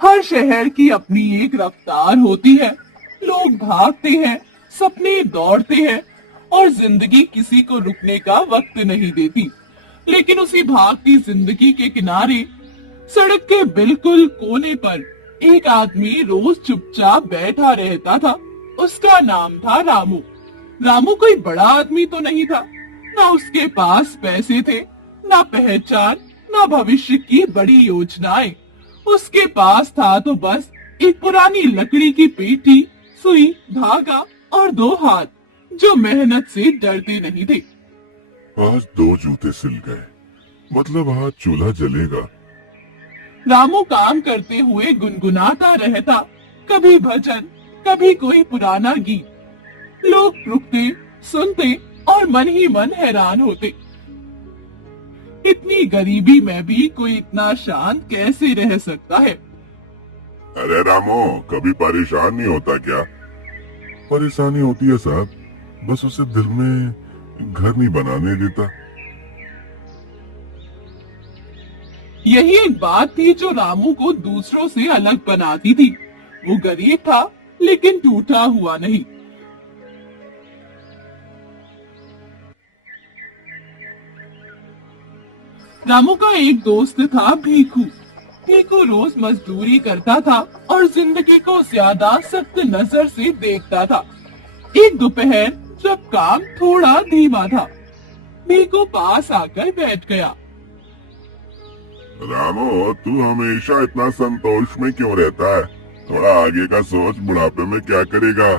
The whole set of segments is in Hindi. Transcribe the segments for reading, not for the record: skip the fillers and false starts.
हर शहर की अपनी एक रफ्तार होती है। लोग भागते हैं, सपने दौड़ते हैं और जिंदगी किसी को रुकने का वक्त नहीं देती। लेकिन उसी भागती जिंदगी के किनारे, सड़क के बिल्कुल कोने पर एक आदमी रोज चुपचाप बैठा रहता था। उसका नाम था रामू। रामू कोई बड़ा आदमी तो नहीं था, ना उसके पास पैसे थे, ना पहचान, ना भविष्य की बड़ी योजनाएं। उसके पास था तो बस एक पुरानी लकड़ी की पेटी, सुई, धागा और दो हाथ जो मेहनत से डरते नहीं थे। आज 2 जूते सिल गए, मतलब आज चूल्हा जलेगा। रामू काम करते हुए गुनगुनाता रहता, कभी भजन, कभी कोई पुराना गीत। लोग रुकते, सुनते और मन ही मन हैरान होते। इतनी गरीबी में भी कोई इतना शांत कैसे रह सकता है? अरे रामो, कभी परेशान नहीं होता क्या? परेशानी होती है साहब, बस उसे दिल में घर नहीं बनाने देता। यही एक बात थी जो रामू को दूसरों से अलग बनाती थी। वो गरीब था, लेकिन टूटा हुआ नहीं। रामू का एक दोस्त था, भीखू। भीखू रोज मजदूरी करता था और जिंदगी को ज्यादा सख्त नजर से देखता था। एक दोपहर जब काम थोड़ा धीमा था, भीखू पास आकर बैठ गया। रामो, तू हमेशा इतना संतोष में क्यों रहता है? थोड़ा आगे का सोच, बुढ़ापे में क्या करेगा?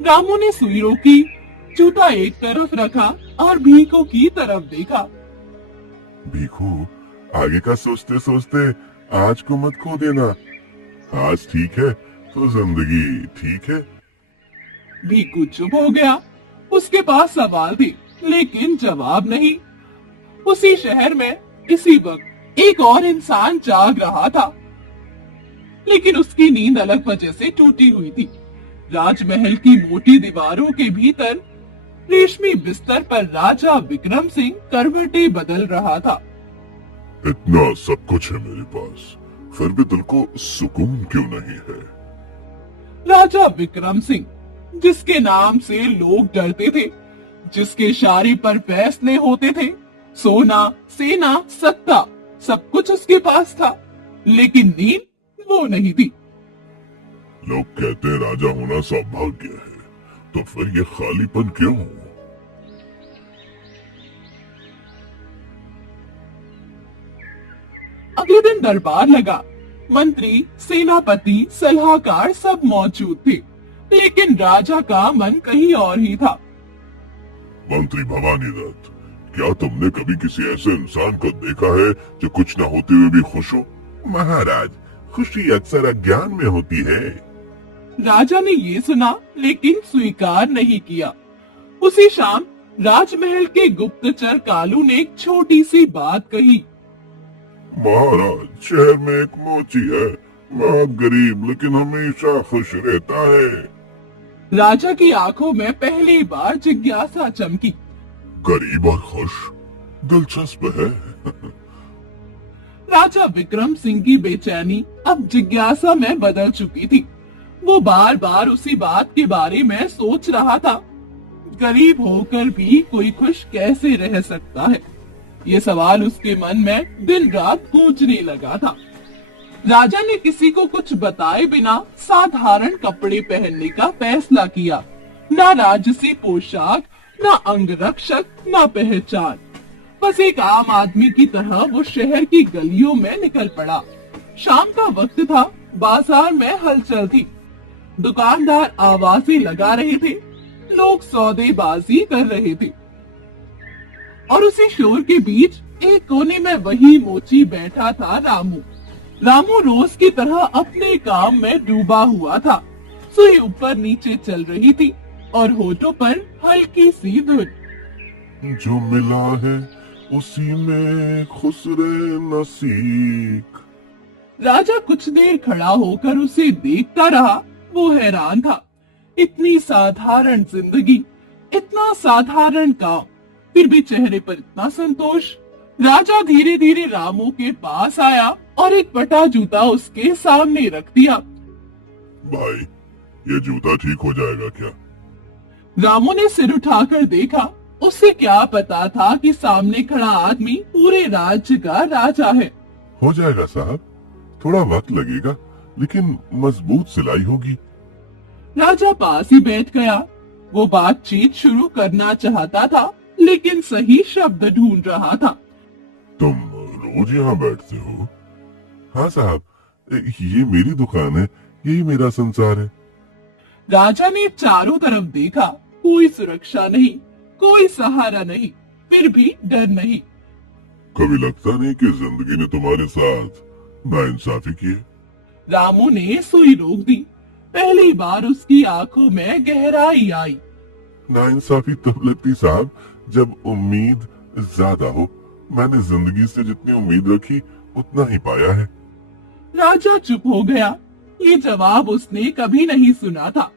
रामू ने सुई रोकी, जूता एक तरफ रखा और भीखू की तरफ देखा। भीखू, आगे का सोचते सोचते आज को मत खो देना। आज ठीक है तो जिंदगी ठीक है। भीखू चुप हो गया। उसके पास सवाल थे, लेकिन जवाब नहीं। उसी शहर में इसी वक्त एक और इंसान जाग रहा था, लेकिन उसकी नींद अलग वजह से टूटी हुई थी। राजमहल की मोटी दीवारों के भीतर रेशमी बिस्तर पर राजा विक्रम सिंह करवटें बदल रहा था। इतना सब कुछ है मेरे पास, फिर भी दिल को सुकून क्यों नहीं है? राजा विक्रम सिंह, जिसके नाम से लोग डरते थे, जिसके इशारे पर फैसले होते थे। सोना, सेना, सत्ता, सब कुछ उसके पास था, लेकिन नींद वो नहीं थी। लोग कहते हैं राजा होना सौभाग्य है, तो फिर ये खालीपन क्यों? अगले दिन दरबार लगा। मंत्री, सेनापति, सलाहकार सब मौजूद थे, लेकिन राजा का मन कहीं और ही था। मंत्री भवानी दत्त, क्या तुमने कभी किसी ऐसे इंसान को देखा है जो कुछ न होते हुए भी खुश हो? महाराज, खुशी अक्सर अज्ञान में होती है। राजा ने ये सुना, लेकिन स्वीकार नहीं किया। उसी शाम राजमहल के गुप्तचर कालू ने एक छोटी सी बात कही। महाराज, शहर में एक मोची है, बहुत गरीब लेकिन हमेशा खुश रहता है। राजा की आंखों में पहली बार जिज्ञासा चमकी। गरीब और खुश, दिलचस्प है। राजा विक्रम सिंह की बेचैनी अब जिज्ञासा में बदल चुकी थी। वो बार बार उसी बात के बारे में सोच रहा था। गरीब होकर भी कोई खुश कैसे रह सकता है? ये सवाल उसके मन में दिन रात गूंजने लगा था। राजा ने किसी को कुछ बताए बिना साधारण कपड़े पहनने का फैसला किया। ना राजसी पोशाक, ना अंगरक्षक, ना पहचान। बस एक आम आदमी की तरह वो शहर की गलियों में निकल पड़ा। शाम का वक्त था, बाजार में हलचल थी। दुकानदार आवाजें लगा रहे थे, लोग सौदेबाजी कर रहे थे। और उसी शोर के बीच एक कोने में वही मोची बैठा था, रामू। रामू रोज की तरह अपने काम में डूबा हुआ था। सुई ऊपर नीचे चल रही थी और होठों पर हल्की सी धुन। जो मिला है उसी में खुश रहना सीख। राजा कुछ देर खड़ा होकर उसे देखता रहा। वो हैरान था। इतनी साधारण जिंदगी, इतना साधारण काम, फिर भी चेहरे पर इतना संतोष। राजा धीरे धीरे रामू के पास आया और एक फटा जूता उसके सामने रख दिया। भाई, ये जूता ठीक हो जाएगा क्या? रामू ने सिर उठाकर देखा। उसे क्या पता था कि सामने खड़ा आदमी पूरे राज्य का राजा है। हो जाएगा साहब, थोड़ा वक्त लगेगा, लेकिन मजबूत सिलाई होगी। राजा पास ही बैठ गया। वो बातचीत शुरू करना चाहता था, लेकिन सही शब्द ढूंढ रहा था। तुम रोज यहाँ बैठते हो? हाँ साहब, ये मेरी दुकान है, यही मेरा संसार है। राजा ने चारों तरफ देखा। कोई सुरक्षा नहीं, कोई सहारा नहीं, फिर भी डर नहीं। कभी लगता नहीं कि जिंदगी ने तुम्हारे साथ नाइंसाफी की है? रामू ने सुई रोक दी। पहली बार उसकी आंखों में गहराई आई। नाइंसाफी तब लगती साहब जब उम्मीद ज्यादा हो। मैंने जिंदगी से जितनी उम्मीद रखी उतना ही पाया है। राजा चुप हो गया। ये जवाब उसने कभी नहीं सुना था।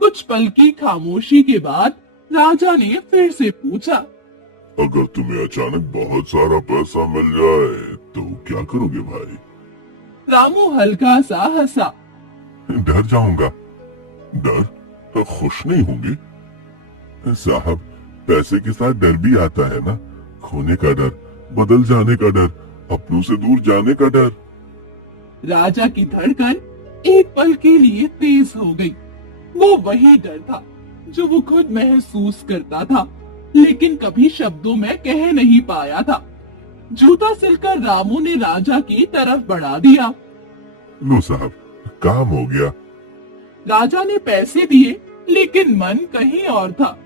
कुछ पल की खामोशी के बाद राजा ने फिर से पूछा, अगर तुम्हें अचानक बहुत सारा पैसा मिल जाए तो क्या करोगे भाई? रामू हल्का सा हंसा। डर जाऊंगा। डर? तो खुश नहीं होंगे साहब? पैसे के साथ डर भी आता है ना, खोने का डर, बदल जाने का डर, अपनों से दूर जाने का डर। राजा की धड़कन एक पल के लिए तेज हो गई। वो वही डर था जो वो खुद महसूस करता था, लेकिन कभी शब्दों में कह नहीं पाया था। जूता सिलकर रामू ने राजा की तरफ बढ़ा दिया। लो साहब, काम हो गया। राजा ने पैसे दिए, लेकिन मन कहीं और था।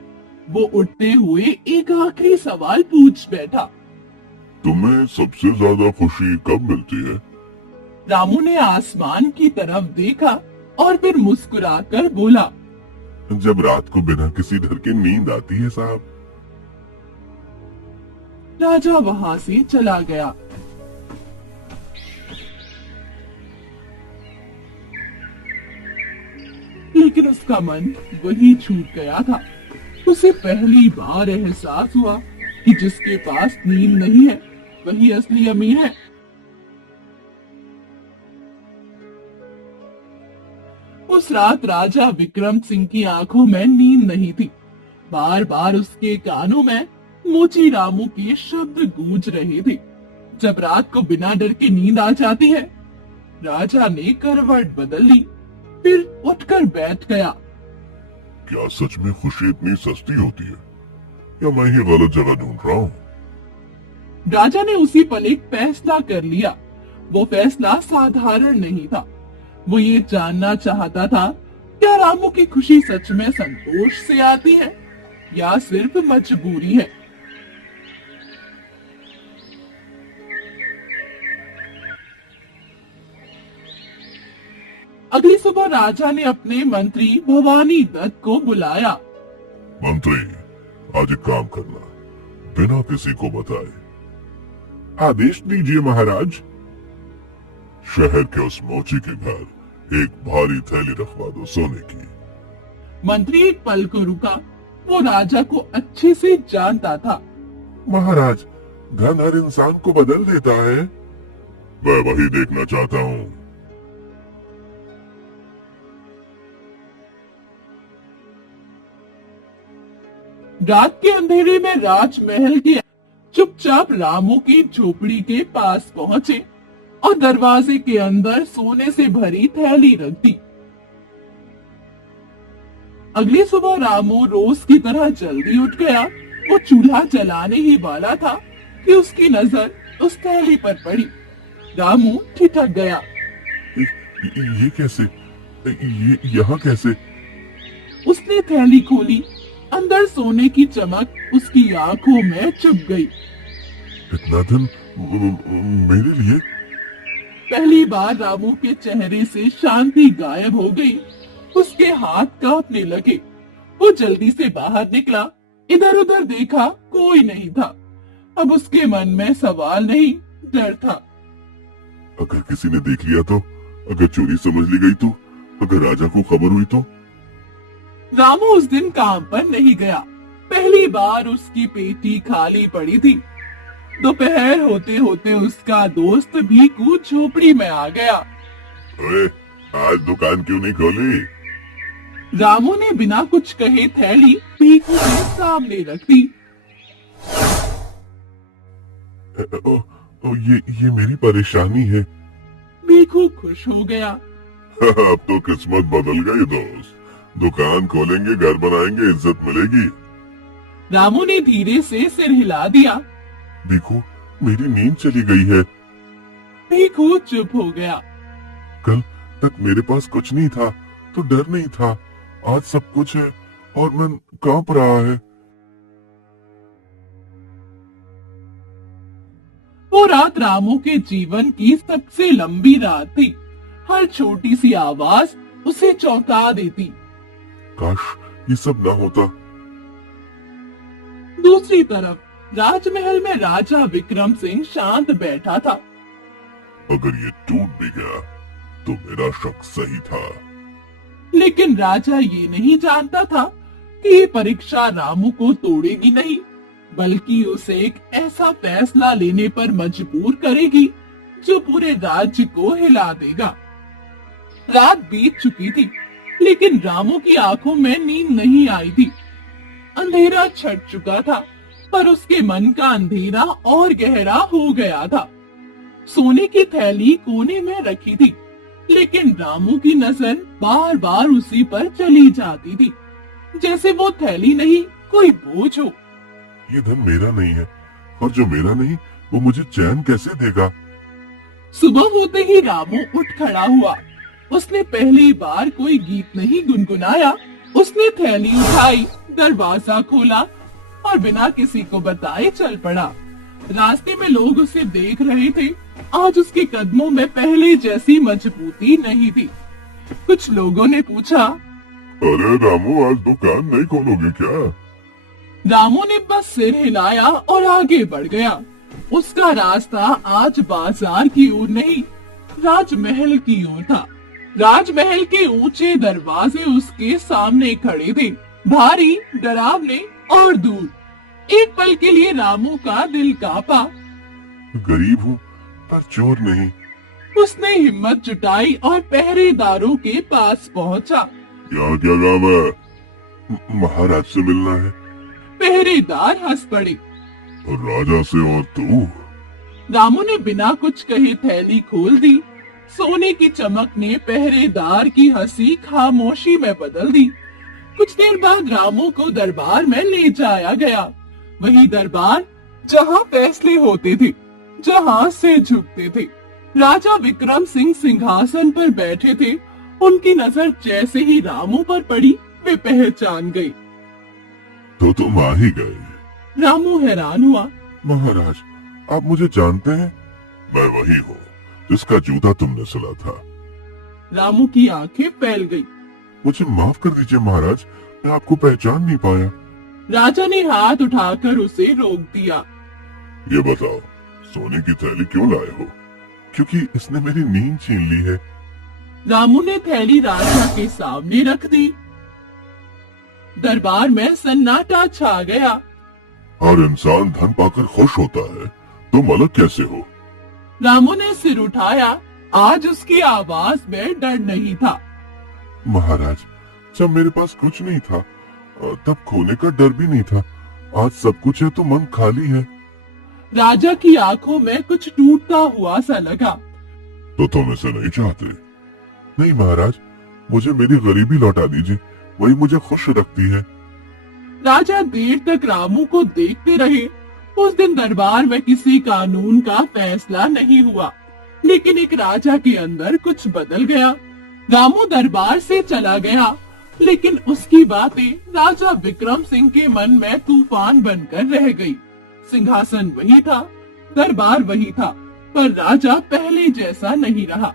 वो उठते हुए एक आखिरी सवाल पूछ बैठा, तुम्हें सबसे ज्यादा खुशी कब मिलती है? रामू ने आसमान की तरफ देखा और फिर मुस्कुराकर बोला, जब रात को बिना किसी डर के नींद आती है साहब। राजा वहां से चला गया। लेकिन उसका मन वही छूट गया था। उसे पहली बार एहसास हुआ कि जिसके पास नींद नहीं है वही असली अमीर है। उस रात राजा विक्रम सिंह की आंखों में नींद नहीं थी। बार बार उसके कानों में मोची रामू के शब्द गूंज रहे थे। जब रात को बिना डर के नींद आ जाती है। राजा ने करवट बदल ली, फिर उठकर बैठ गया। क्या सच में खुशी इतनी सस्ती होती है, या मैं ही गलत जगह ढूंढ रहा हूँ? राजा ने उसी पल एक फैसला कर लिया। वो फैसला साधारण नहीं था। वो ये जानना चाहता था, क्या रामू की खुशी सच में संतोष से आती है या सिर्फ मजबूरी है। अगली सुबह राजा ने अपने मंत्री भवानी दत्त को बुलाया। मंत्री, आज एक काम करना, बिना किसी को बताए। आदेश दीजिए महाराज। शहर के उस मोची के घर एक भारी थैली रखवा दो सोने की। मंत्री एक पल को रुका। वो राजा को अच्छे से जानता था। महाराज, धन हर इंसान को बदल देता है। मैं वही देखना चाहता हूँ। रात के अंधेरे में राजमहल के चुपचाप रामू की झोपड़ी के पास पहुंचे और दरवाजे के अंदर सोने से भरी थैली रख दी। अगली सुबह रामू रोज की तरह जल्दी उठ गया। वो चूल्हा जलाने ही वाला था कि उसकी नजर उस थैली पर पड़ी। रामू ठिठक गया। ये कैसे? ये यहाँ कैसे? उसने थैली खोली। अंदर सोने की चमक उसकी आंखों में चुभ गई। इतना धन मेरे लिए? पहली बार रामू के चेहरे से शांति गायब हो गई। उसके हाथ कांपने लगे। वो जल्दी से बाहर निकला। इधर उधर देखा, कोई नहीं था। अब उसके मन में सवाल नहीं, डर था। अगर किसी ने देख लिया तो? अगर चोरी समझ ली गई तो? अगर राजा को खबर हुई तो? रामू उस दिन काम पर नहीं गया। पहली बार उसकी पेटी खाली पड़ी थी। दोपहर होते होते उसका दोस्त भीखू झोपड़ी में आ गया। ओए, आज दुकान क्यों नहीं खोली? रामू ने बिना कुछ कहे थैली भीखू के सामने रख दी। ये मेरी परेशानी है। भीखू खुश हो गया। अब तो किस्मत बदल गई दोस्त। दुकान खोलेंगे, घर बनाएंगे, इज्जत मिलेगी। रामू ने धीरे से सिर हिला दिया। देखो, मेरी नींद चली गई है। भीखू चुप हो गया। कल तक मेरे पास कुछ नहीं था तो डर नहीं था, आज सब कुछ है और मन कांप रहा है। वो रात रामू के जीवन की सबसे लंबी रात थी। हर छोटी सी आवाज उसे चौंका देती। काश ये सब ना होता। दूसरी तरफ राजमहल में राजा विक्रम सिंह शांत बैठा था। अगर ये टूट भी गया तो मेरा शक सही था। लेकिन राजा ये नहीं जानता था कि ये परीक्षा रामू को तोड़ेगी नहीं, बल्कि उसे एक ऐसा फैसला लेने पर मजबूर करेगी जो पूरे राज्य को हिला देगा। रात बीत चुकी थी, लेकिन रामू की आंखों में नींद नहीं आई थी। अंधेरा छट चुका था, पर उसके मन का अंधेरा और गहरा हो गया था। सोने की थैली कोने में रखी थी, लेकिन रामू की नजर बार बार उसी पर चली जाती थी, जैसे वो थैली नहीं कोई बोझ हो। ये धन मेरा नहीं है, और जो मेरा नहीं वो मुझे चैन कैसे देगा? सुबह होते ही रामू उठ खड़ा हुआ। उसने पहली बार कोई गीत नहीं गुनगुनाया। उसने थैली उठाई, दरवाजा खोला और बिना किसी को बताए चल पड़ा। रास्ते में लोग उसे देख रहे थे। आज उसके कदमों में पहले जैसी मजबूती नहीं थी। कुछ लोगों ने पूछा, अरे रामू, आज दुकान नहीं खोलोगे क्या? रामू ने बस सिर हिलाया और आगे बढ़ गया। उसका रास्ता आज बाजार की ओर नहीं, राजमहल की ओर था। राजमहल के ऊंचे दरवाजे उसके सामने खड़े थे, भारी, डरावने और दूर। एक पल के लिए रामू का दिल कांपा। गरीब हूँ पर चोर नहीं। उसने हिम्मत जुटाई और पहरेदारों के पास पहुंचा। यहाँ क्या काम है? महाराज से मिलना है। पहरेदार हंस पड़े। राजा से और तू? रामू ने बिना कुछ कहे थैली खोल दी। सोने की चमक ने पहरेदार की हंसी खामोशी में बदल दी। कुछ देर बाद रामू को दरबार में ले जाया गया। वही दरबार जहाँ फैसले होते थे, जहाँ सिर झुकते थे। राजा विक्रम सिंह सिंहासन पर बैठे थे। उनकी नजर जैसे ही रामू पर पड़ी, वे पहचान गए। तो तुम आ ही गए। रामू हैरान हुआ। महाराज, आप मुझे जानते हैं? मैं वही हूँ जिसका जूता तुमने सिला था। रामू की आंखें फैल गई। मुझे माफ कर दीजिए महाराज, मैं आपको पहचान नहीं पाया। राजा ने हाथ उठाकर उसे रोक दिया। ये बताओ, सोने की थैली क्यों लाए हो? क्योंकि इसने मेरी नींद छीन ली है। रामू ने थैली राजा के सामने रख दी। दरबार में सन्नाटा छा गया। हर इंसान धन पाकर खुश होता है, तुम अलग कैसे हो? रामू ने सिर उठाया। आज उसकी आवाज में डर नहीं था। महाराज, जब मेरे पास कुछ नहीं था तब खोने का डर भी नहीं था। आज सब कुछ है तो मन खाली है। राजा की आंखों में कुछ टूटता हुआ सा लगा। तो तुम इसे नहीं चाहते? नहीं महाराज, मुझे मेरी गरीबी लौटा दीजिए, वही मुझे खुश रखती है। राजा देर तक रामू को देखते रहे। उस दिन दरबार में किसी कानून का फैसला नहीं हुआ, लेकिन एक राजा के अंदर कुछ बदल गया। रामू दरबार से चला गया, लेकिन उसकी बातें राजा विक्रम सिंह के मन में तूफान बनकर रह गई। सिंहासन वही था, दरबार वही था, पर राजा पहले जैसा नहीं रहा।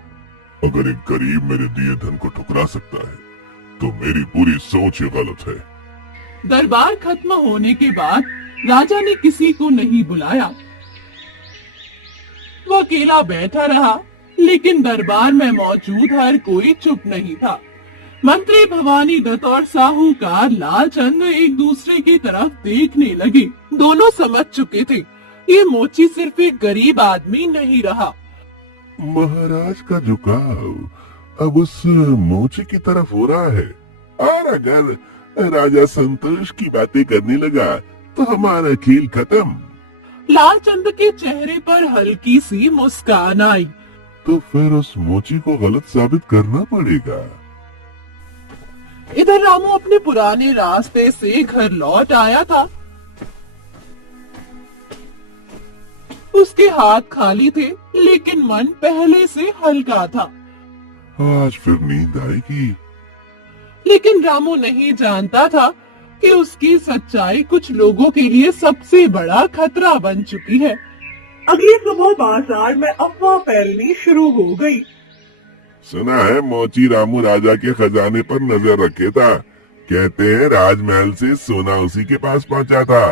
अगर एक गरीब मेरे दिए धन को ठुकरा सकता है, तो मेरी पूरी सोच ही गलत है। दरबार खत्म होने के बाद राजा ने किसी को नहीं बुलाया। वो अकेला बैठा रहा, लेकिन दरबार में मौजूद हर कोई चुप नहीं था। मंत्री भवानी दत्त और साहूकार लालचंद एक दूसरे की तरफ देखने लगे। दोनों समझ चुके थे ये मोची सिर्फ एक गरीब आदमी नहीं रहा। महाराज का झुकाव अब उस मोची की तरफ हो रहा है, और अगर राजा संतोष की बातें करने लगा तो हमारा खेल खत्म। लालचंद के चेहरे पर हल्की सी मुस्कान आई। तो फिर उस मोची को गलत साबित करना पड़ेगा। इधर रामू अपने पुराने रास्ते से घर लौट आया था। उसके हाथ खाली थे, लेकिन मन पहले से हल्का था। आज फिर नींद आएगी। लेकिन रामू नहीं जानता था कि उसकी सच्चाई कुछ लोगों के लिए सबसे बड़ा खतरा बन चुकी है। अगली सुबह बाजार में अफवाह फैलनी शुरू हो गई। सुना है मोची रामू राजा के खजाने पर नजर रखे था। कहते हैं राजमहल से सोना उसी के पास पहुंचा था।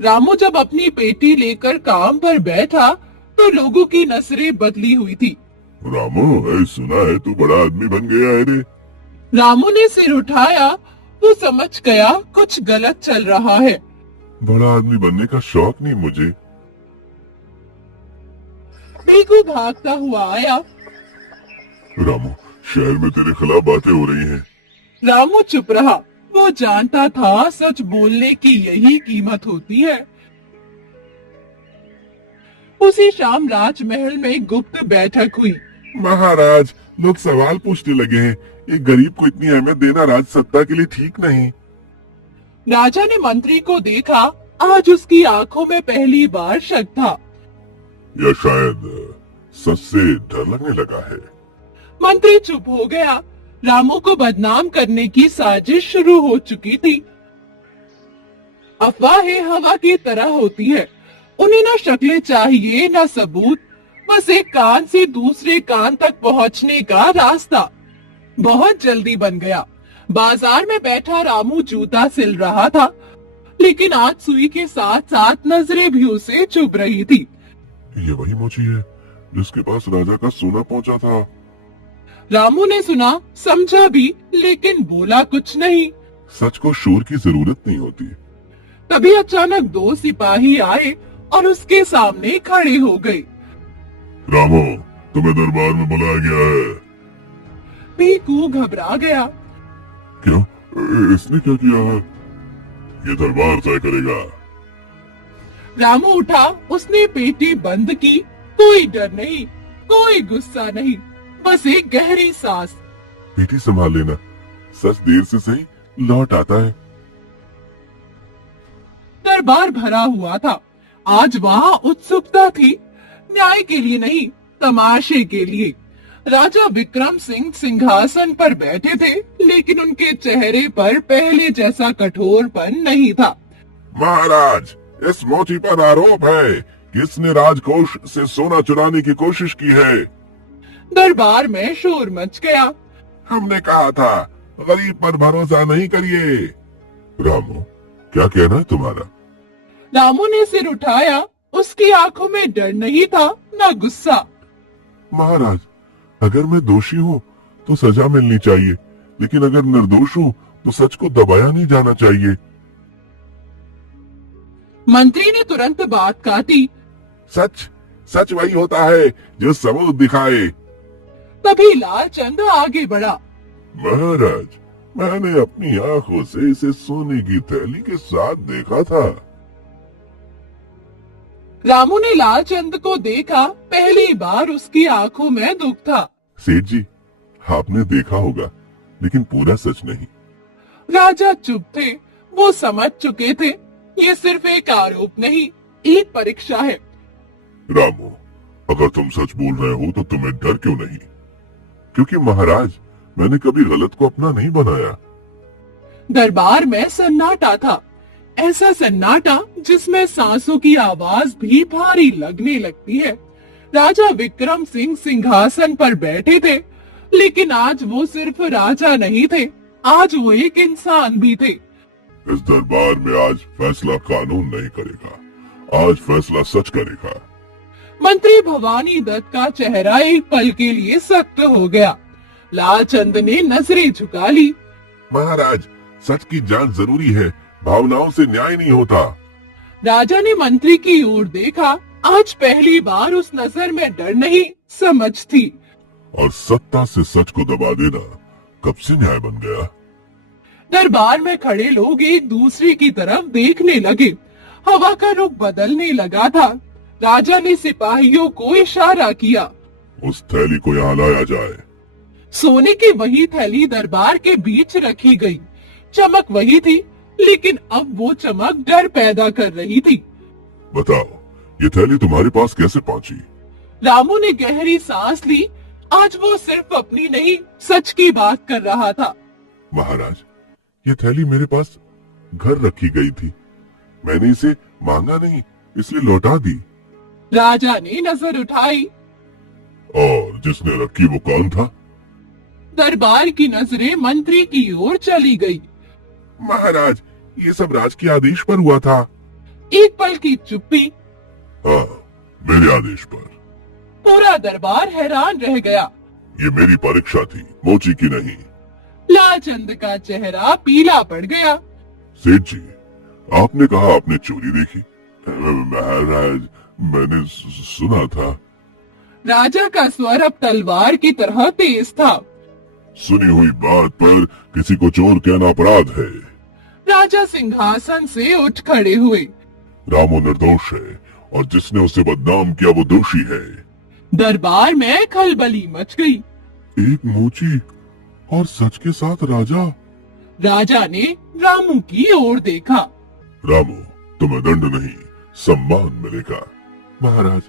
रामू जब अपनी पेटी लेकर काम पर बैठा तो लोगों की नजरें बदली हुई थी। रामू, सुना है तू बड़ा आदमी बन गया है रे। रामू ने सिर उठाया। वो समझ गया कुछ गलत चल रहा है। बड़ा आदमी बनने का शौक नहीं मुझे। पीकू भागता हुआ आया। रामू, शहर में तेरे खिलाफ बातें हो रही हैं। रामू चुप रहा। वो जानता था सच बोलने की यही कीमत होती है। उसी शाम राजमहल में गुप्त बैठक हुई। महाराज, लोग सवाल पूछने लगे हैं। एक गरीब को इतनी अहमियत देना राज सत्ता के लिए ठीक नहीं। राजा ने मंत्री को देखा। आज उसकी आंखों में पहली बार शक था। या शायद सच से डर लगने लगा है। मंत्री चुप हो गया। रामू को बदनाम करने की साजिश शुरू हो चुकी थी। अफवाहें हवा की तरह होती है। उन्हें ना शक्लें चाहिए ना सबूत, बस एक कान से दूसरे कान तक पहुंचने का रास्ता। बहुत जल्दी बन गया। बाजार में बैठा रामू जूता सिल रहा था, लेकिन आज सुई के साथ साथ नजरें भी उसे चुभ रही थी। ये वही मोची है जिसके पास राजा का सोना पहुंचा था। रामू ने सुना, समझा भी, लेकिन बोला कुछ नहीं। सच को शोर की जरूरत नहीं होती। तभी अचानक दो सिपाही आए और उसके सामने खड़े हो गए। रामू, तुम्हें दरबार में बुलाया गया है। पीकू घबरा गया। क्यों? इसने क्या किया है? ये दरबार तय करेगा। रामू उठा। उसने पेटी बंद की। कोई डर नहीं, कोई गुस्सा नहीं, बस एक गहरी सांस। पेटी संभाल लेना, सच देर से सही लौट आता है। दरबार भरा हुआ था। आज वहाँ उत्सुकता थी, न्याय के लिए नहीं, तमाशे के लिए। राजा विक्रम सिंह सिंहासन पर बैठे थे, लेकिन उनके चेहरे पर पहले जैसा कठोरपन नहीं था। महाराज, इस मोची पर आरोप है कि इसने राजकोष से सोना चुराने की कोशिश की है। दरबार में शोर मच गया। हमने कहा था गरीब पर भरोसा नहीं करिए। रामू, क्या कहना है तुम्हारा? रामू ने सिर उठाया। उसकी आंखों में डर नहीं था, न गुस्सा। महाराज, अगर मैं दोषी हूँ तो सजा मिलनी चाहिए, लेकिन अगर निर्दोष हूँ तो सच को दबाया नहीं जाना चाहिए। मंत्री ने तुरंत बात काटी। सच सच वही होता है जो सबूत दिखाए। तभी लालचंद आगे बढ़ा। महाराज, मैंने अपनी आंखों से इसे सोने की थैली के साथ देखा था। रामू ने लालचंद को देखा। पहली बार उसकी आंखों में दुख था। सेठ जी, आपने देखा होगा, लेकिन पूरा सच नहीं। राजा चुप थे। वो समझ चुके थे ये सिर्फ एक आरोप नहीं, एक परीक्षा है। रामू, अगर तुम सच बोल रहे हो तो तुम्हें डर क्यों नहीं? क्योंकि महाराज, मैंने कभी गलत को अपना नहीं बनाया। दरबार में सन्नाटा था। ऐसा सन्नाटा जिसमें सांसों की आवाज भी भारी लगने लगती है। राजा विक्रम सिंह सिंहासन पर बैठे थे, लेकिन आज वो सिर्फ राजा नहीं थे, आज वो एक इंसान भी थे। इस दरबार में आज फैसला कानून नहीं करेगा, आज फैसला सच करेगा। मंत्री भवानी दत्त का चेहरा एक पल के लिए सख्त हो गया। लालचंद ने नजरें झुका ली। महाराज, सच की जांच जरूरी है, भावनाओं से न्याय नहीं होता। राजा ने मंत्री की ओर देखा। आज पहली बार उस नजर में डर नहीं, समझ थी। और सत्ता से सच को दबा देना कब से न्याय बन गया? दरबार में खड़े लोग एक दूसरे की तरफ देखने लगे। हवा का रुख बदलने लगा था। राजा ने सिपाहियों को इशारा किया, उस थैली को यहाँ लाया जाए। सोने की वही थैली दरबार के बीच रखी गई। चमक वही थी, लेकिन अब वो चमक डर पैदा कर रही थी। बताओ, ये थैली तुम्हारे पास कैसे पहुंची? रामू ने गहरी सांस ली। आज वो सिर्फ अपनी नहीं, सच की बात कर रहा था। महाराज, ये थैली मेरे पास घर रखी गई थी। मैंने इसे मांगा नहीं, इसलिए लौटा दी। राजा ने नजर उठाई। और जिसने रखी वो कौन था? दरबार की नजरें मंत्री की ओर चली गई। महाराज, ये सब राज के आदेश पर हुआ था। एक पल की चुप्पी। हाँ, मेरे आदेश पर। पूरा दरबार हैरान रह गया। ये मेरी परीक्षा थी, मोची की नहीं। लालचंद का चेहरा पीला पड़ गया। सेठ जी, आपने कहा आपने चोरी देखी। महाराज, मैंने सुना था। राजा का स्वर अब तलवार की तरह तेज था। सुनी हुई बात पर किसी को चोर कहना अपराध है। राजा सिंहासन से उठ खड़े हुए। रामू निर्दोष है और जिसने उसे बदनाम किया वो दोषी है। दरबार में खलबली मच गई। एक मोची और सच के साथ राजा। राजा ने रामू की ओर देखा। रामू, तुम्हें दंड नहीं, सम्मान मिलेगा। महाराज,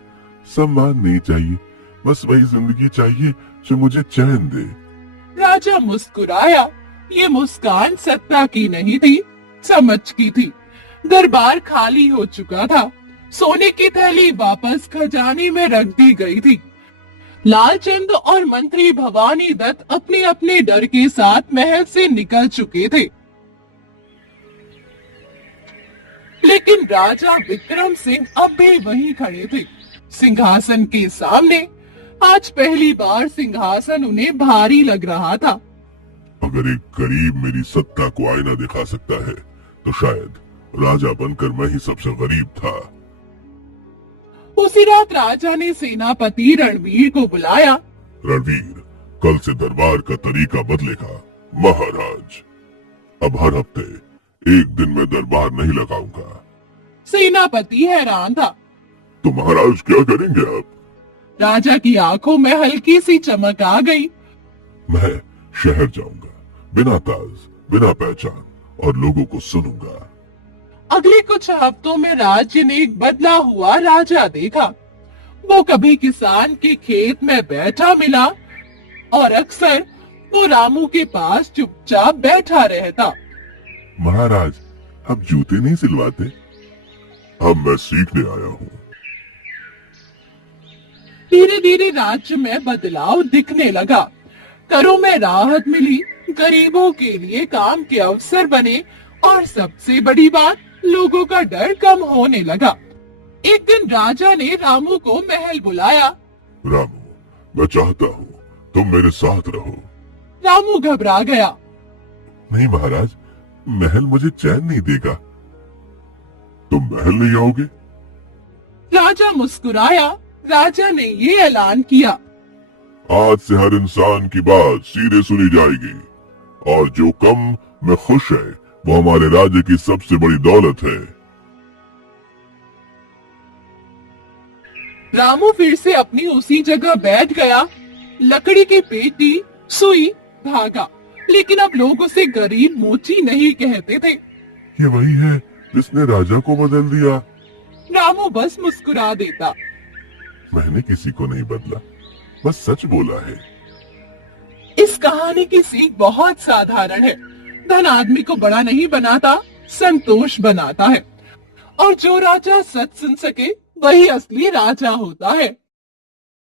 सम्मान नहीं चाहिए, बस वही जिंदगी चाहिए जो मुझे चैन दे। राजा मुस्कुराया। ये मुस्कान सत्ता की नहीं थी, समझ की थी। दरबार खाली हो चुका था। सोने की थैली वापस खजाने में रख दी गई थी। लालचंद और मंत्री भवानी दत्त अपने अपने डर के साथ महल से निकल चुके थे। लेकिन राजा विक्रम सिंह अब भी वहीं खड़े थे, सिंहासन के सामने। आज पहली बार सिंहासन उन्हें भारी लग रहा था। अगर एक गरीब मेरी सत्ता को आईना दिखा सकता है, तो शायद राजा बनकर मैं ही सबसे गरीब था। उसी रात राजा ने सेनापति रणवीर को बुलाया। रणवीर, कल से दरबार का तरीका बदलेगा। महाराज, अब हर हफ्ते एक दिन मैं दरबार नहीं लगाऊंगा। सेनापति हैरान था। तो महाराज क्या करेंगे आप? राजा की आंखों में हल्की सी चमक आ गई। मैं शहर जाऊंगा, बिना ताज, बिना पहचान, और लोगों को सुनूंगा। अगले कुछ हफ्तों में राज्य ने एक बदला हुआ राजा देखा। वो कभी किसान के खेत में बैठा मिला और अक्सर वो रामू के पास चुपचाप बैठा रहता। महाराज, अब जूते नहीं सिलवाते? अब मैं सीखने आया हूँ। धीरे धीरे राज्य में बदलाव दिखने लगा। करों में राहत मिली, गरीबों के लिए काम के अवसर बने और सबसे बड़ी बात, लोगों का डर कम होने लगा। एक दिन राजा ने रामू को महल बुलाया। रामू, मैं चाहता हूँ तुम मेरे साथ रहो। रामू घबरा गया। नहीं महाराज, महल मुझे चैन नहीं देगा। तुम महल नहीं आओगे? राजा मुस्कुराया। राजा ने ये ऐलान किया, आज से हर इंसान की बात सीधे सुनी जाएगी, और जो कम में खुश है वो हमारे राज्य की सबसे बड़ी दौलत है। रामू फिर से अपनी उसी जगह बैठ गया। लकड़ी की पेटी, सुई, धागा, लेकिन अब लोग उसे गरीब मोची नहीं कहते थे। ये वही है जिसने राजा को बदल दिया। रामू बस मुस्कुरा देता। मैंने किसी को नहीं बदला, बस सच बोला है। इस कहानी की सीख बहुत साधारण है। धन आदमी को बड़ा नहीं बनाता, संतोष बनाता है। और जो राजा सच सुन सके वही असली राजा होता है।